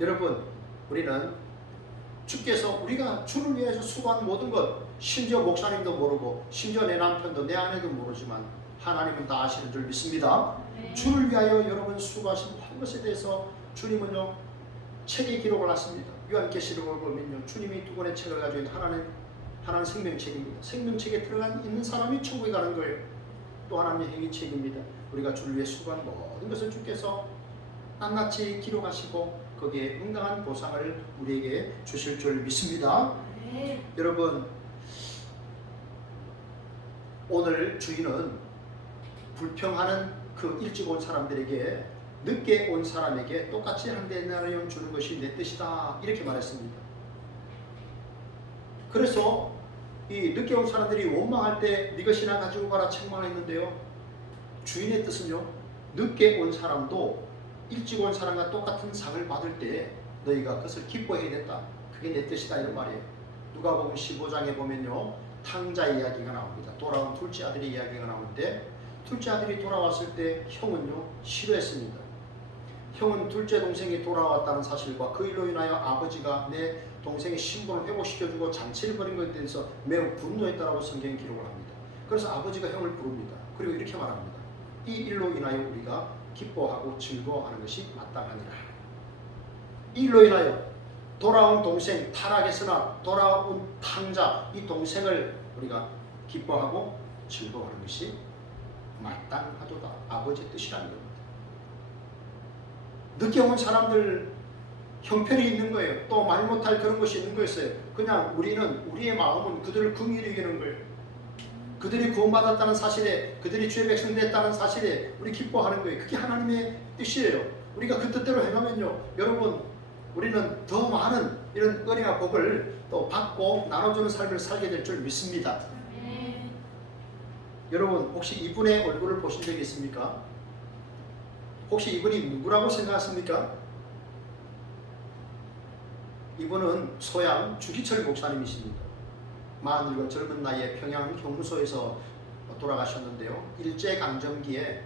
여러분, 우리는 주께서 우리가 주를 위해서 수고한 모든 것, 심지어 목사님도 모르고 심지어 내 남편도 내 아내도 모르지만 하나님은 다 아시는 줄 믿습니다. 주를 위하여 여러분 수고하신 모든 것에 대해서 주님은요 책에 기록을 하십니다. 요한계시록을 보면요 주님이 두 권의 책을 가지고 있는 하나는 생명책입니다. 생명책에 들어가 있는 사람이 천국에 가는 거예요. 또 하나는 행위책입니다. 우리가 주를 위해 수고한 모든 것을 주께서 낱낱이 기록하시고 거기에 응당한 보상을 우리에게 주실 줄 믿습니다. 여러분, 오늘 주인은 불평하는 그 일찍 온 사람들에게 늦게 온 사람에게 똑같이 한 데나리온 주는 것이 내 뜻이다 이렇게 말했습니다. 그래서 이 늦게 온 사람들이 원망할 때 네 것이나 가지고 가라 책망했는데요, 주인의 뜻은요 늦게 온 사람도 일찍 온 사람과 똑같은 상을 받을 때 너희가 그것을 기뻐해야 된다. 그게 내 뜻이다 이런 말이에요. 누가복음 15장에 보면요 탕자 이야기가 나옵니다. 돌아온 둘째 아들의 이야기가 나오는데 둘째 아들이 돌아왔을 때 형은요 싫어했습니다. 형은 둘째 동생이 돌아왔다는 사실과 그 일로 인하여 아버지가 내 동생의 신분을 회복시켜주고 잔치를 벌인 것에 대해서 매우 분노했다라고 성경에 기록을 합니다. 그래서 아버지가 형을 부릅니다. 그리고 이렇게 말합니다. 이 일로 인하여 우리가 기뻐하고 즐거워하는 것이 마땅하니라. 이 일로 인하여 돌아온 동생 타락했으나 돌아온 탕자 이 동생을 우리가 기뻐하고 즐거워하는 것이 마땅하도다. 아버지의 뜻이라는 겁니다. 늦게 온 사람들 형편이 있는 거예요. 또 말 못할 그런 것이 있는 거였어요. 그냥 우리의 마음은 그들을 긍휼히 여기는 거예요. 그들이 구원받았다는 사실에, 그들이 주의 백성 됐다는 사실에 우리 기뻐하는 거예요. 그게 하나님의 뜻이에요. 우리가 그 뜻대로 행하면요 여러분, 우리는 더 많은 이런 은혜와 복을 또 받고 나눠주는 삶을 살게 될 줄 믿습니다. 여러분, 혹시 이분의 얼굴을 보신 적이 있습니까? 혹시 이분이 누구라고 생각하십니까? 이분은 소양 주기철 목사님이십니다. 47 젊은 나이에 평양 형무소에서 돌아가셨는데요. 일제강점기에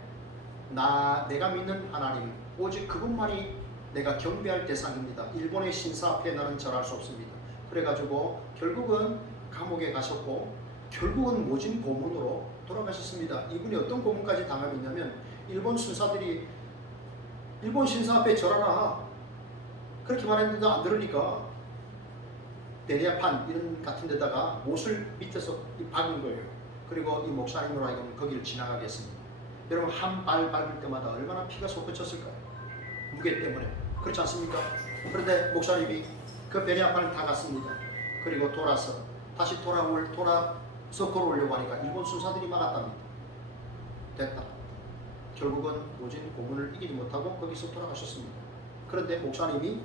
내가 믿는 하나님 오직 그분만이 내가 경배할 대상입니다. 일본의 신사 앞에 나는 절할 수 없습니다. 그래가지고 결국은 감옥에 가셨고 결국은 모진 고문으로 돌아가셨습니다. 이분이 어떤 고문까지 당하였냐면 일본 순사들이 일본 신사 앞에 절하라, 그렇게 말했는데도 안 들으니까 베레아판 이런 같은 데다가 못을 밑에서 박은 거예요. 그리고 이 목사님으로 하여금 거기를 지나가게 했습니다. 여러분 한 발 밟을 때마다 얼마나 피가 솟구쳤을까요? 무게 때문에. 그렇지 않습니까? 그런데 목사님이 그 베레아판을 다 갔습니다. 그리고 돌아서 다시 돌아서 걸어오려고 하니까 일본 순사들이 막았답니다. 됐다. 결국은 모진 고문을 이기지 못하고 거기서 돌아가셨습니다. 그런데 목사님이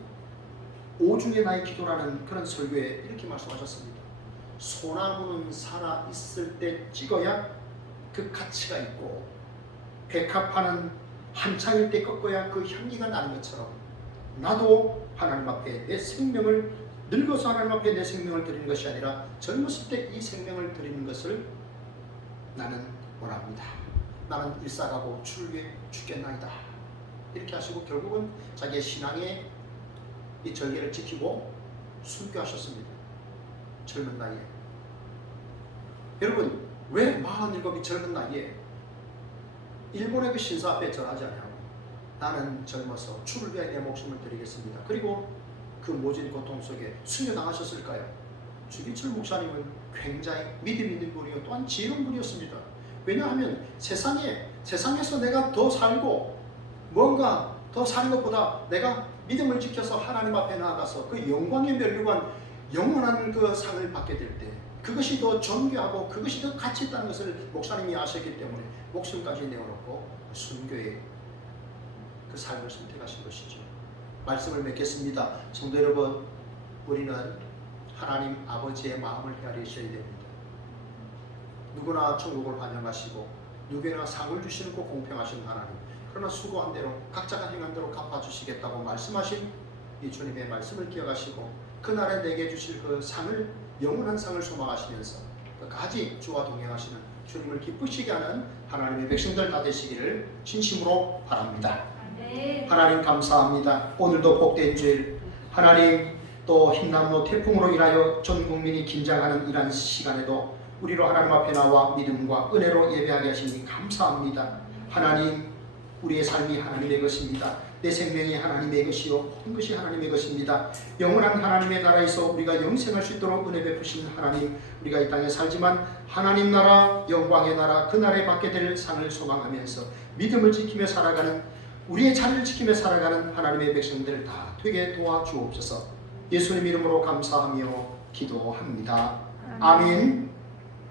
오중의 나의 기도라는 그런 설교에 이렇게 말씀하셨습니다. 소나무는 살아 있을 때 찍어야 그 가치가 있고 백합화는 한창일 때 꺾어야 그 향기가 나는 것처럼 나도 하나님 앞에 내 생명을 늙어서 하나님 앞에 내 생명을 드리는 것이 아니라 젊었을 때 이 생명을 드리는 것을 나는 원합니다. 나는 일사가고 주를 위해 죽겠나이다. 이렇게 하시고 결국은 자기의 신앙의 이 절개를 지키고 순교하셨습니다. 젊은 나이에. 여러분 왜 47이 젊은 나이에 일본의 그 신사 앞에 절하지 않냐고. 나는 젊어서 주를 위해 내 목숨을 드리겠습니다. 그리고 그 모진 고통 속에 순교당하셨을까요? 주기철 목사님은 굉장히 믿음 있는 분이요 또한 지혜로운 분이었습니다. 왜냐하면 세상에서 내가 더 살고 뭔가 더 사는 것보다 내가 믿음을 지켜서 하나님 앞에 나아가서 그 영광의 멸류관 영원한 그 상을 받게 될 때 그것이 더 존귀하고 그것이 더 가치 있다는 것을 목사님이 아셨기 때문에 목숨까지 내어놓고 순교의 그 삶을 선택하신 것이죠. 말씀을 맺겠습니다. 성도 여러분, 우리는 하나님 아버지의 마음을 헤아리셔야 됩니다. 누구나 천국을 환영하시고 누구나 상을 주시는 꼭 공평하신 하나님, 그러나 수고한 대로 각자가 행한 대로 갚아주시겠다고 말씀하신 이 주님의 말씀을 기억하시고 그날에 내게 주실 그 상을, 영원한 상을 소망하시면서 끝까지 주와 동행하시는 주님을 기쁘시게 하는 하나님의 백성들 다 되시기를 진심으로 바랍니다. 하나님 감사합니다. 오늘도 복된 주일, 하나님 또 흰남노 태풍으로 인하여 전 국민이 긴장하는 이러한 시간에도 우리로 하나님 앞에 나와 믿음과 은혜로 예배하게 하시니 감사합니다. 하나님, 우리의 삶이 하나님의 것입니다. 내 생명이 하나님의 것이요 모든 것이 하나님의 것입니다. 영원한 하나님의 나라에서 우리가 영생할 수 있도록 은혜 베푸신 하나님, 우리가 이 땅에 살지만 하나님 나라, 영광의 나라, 그 나라에 받게 될 상을 소망하면서 믿음을 지키며 살아가는, 우리의 자리를 지키며 살아가는 하나님의 백성들 다 되게 도와주옵소서. 예수님 이름으로 감사하며 기도합니다. 아멘.